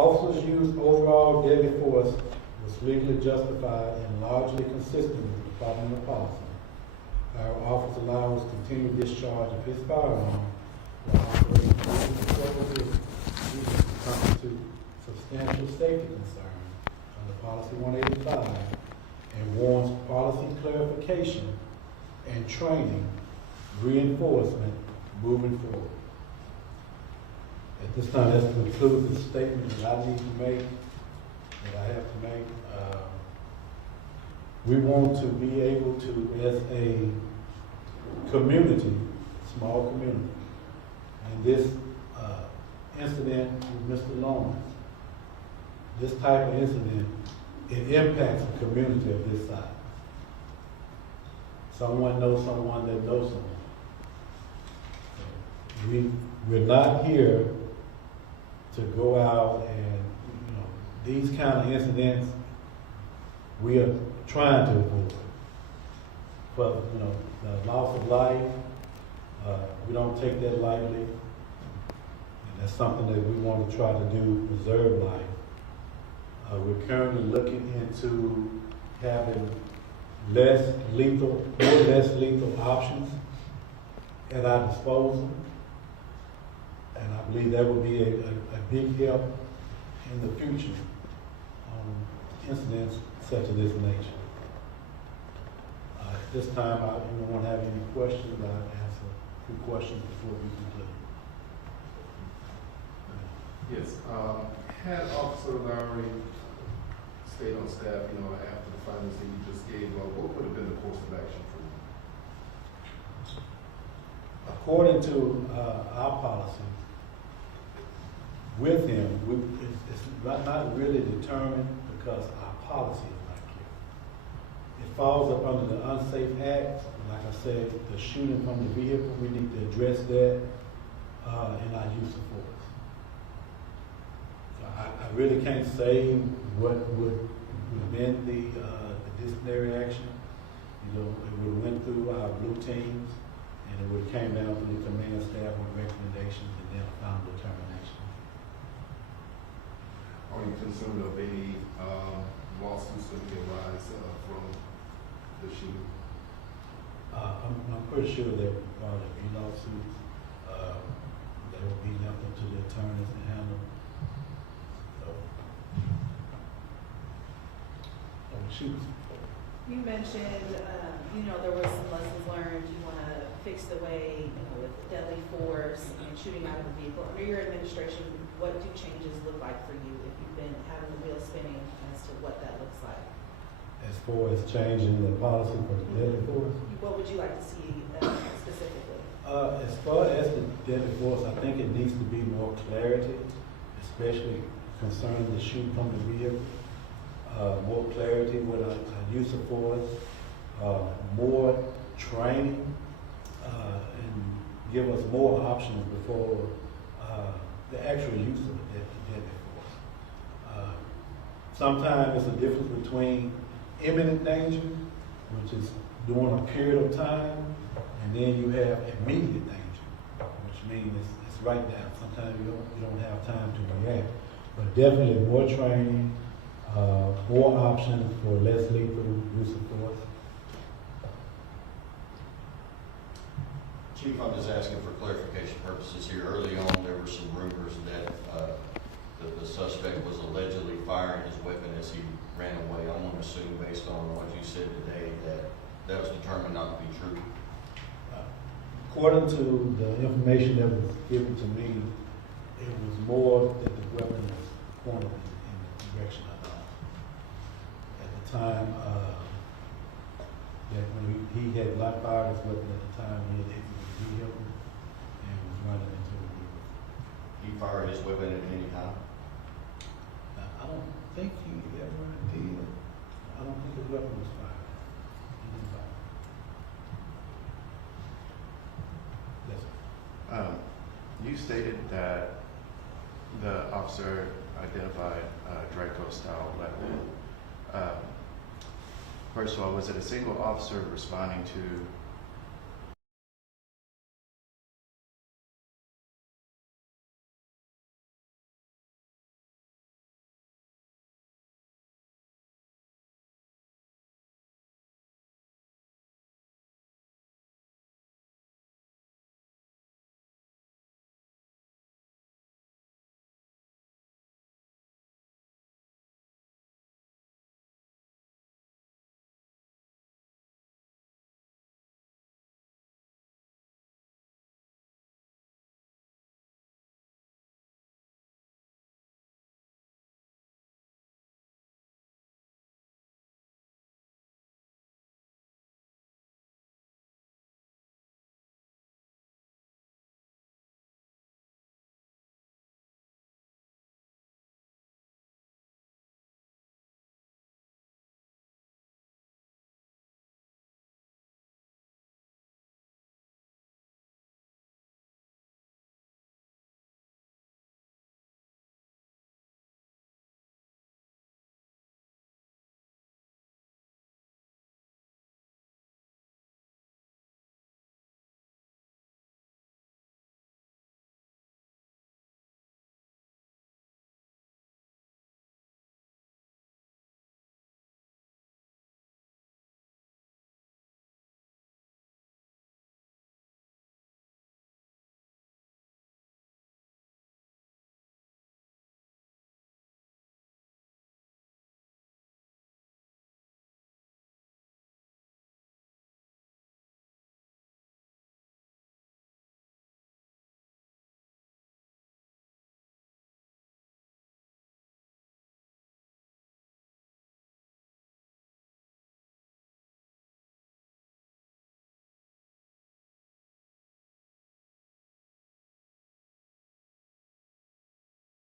officers' use overall deadly force was legally justified and largely consistent with the Department policy. Our office allows continued discharge of his firearm while operating constitute substantial safety concern under Policy 185 and warrants policy clarification and training reinforcement moving forward. At this time, that concludes the statement that I need to make, that I have to make. We want to be able to, as a community, small community, and this incident with Mr. Lawrence, this type of incident, it impacts a community of this size. Someone knows someone that knows someone. We're not here to go out and, these kind of incidents, we are trying to avoid. But, the loss of life, we don't take that lightly. And that's something that we want to try to do, preserve life. We're currently looking into having more less lethal options at our disposal. And I believe that would be a big help in the future on incidents such as this nature. At this time, I don't want to have any questions, but I'll answer a few questions before we conclude. Yes, had Officer Lowry stayed on staff, after the findings that you just gave, what would have been the course of action for you? According to our policy, with him, it's not really determined because our policy is not clear. It falls up under the Unsafe Act. Like I said, the shooting from the vehicle, we need to address that in our use of force. So I really can't say what would have been the disciplinary action. It would have went through our blue teams, and it would have came down to the command staff with recommendations and then a final determination. Are you concerned of any lawsuits that may arise from the shooting? I'm pretty sure there will probably be lawsuits that will be left up to the attorneys to handle. So, shoot. You mentioned, there were some lessons learned. You want to fix the way, with deadly force and shooting out of the vehicle. Under your administration, what do changes look like for you if you've been having the wheel spinning as to what that looks like? As far as changing the policy for the deadly force? What would you like to see specifically? As far as the deadly force, I think it needs to be more clarity, especially concerning the shooting from the vehicle. More clarity with our use of force, more training, and give us more options before the actual use of the deadly force. Sometimes it's a difference between imminent danger, which is during a period of time, and then you have immediate danger, which means it's right now. Sometimes you don't have time to react, but definitely more training, more options for less lethal use of force. Chief, I'm just asking for clarification purposes here. Early on, there were some rumors that the suspect was allegedly firing his weapon as he ran away. I want to assume, based on what you said today, that was determined not to be true. According to the information that was given to me, it was more that the weapon was pointed in the direction of the house. At the time, that when he had not fired his weapon at the time, he had hit the vehicle and was running into the vehicle. He fired his weapon at any time? I don't think he ever did. I don't think his weapon was fired. He didn't fire. Yes, sir. You stated that the officer identified a Draco-style weapon. First of all, was it a single officer responding to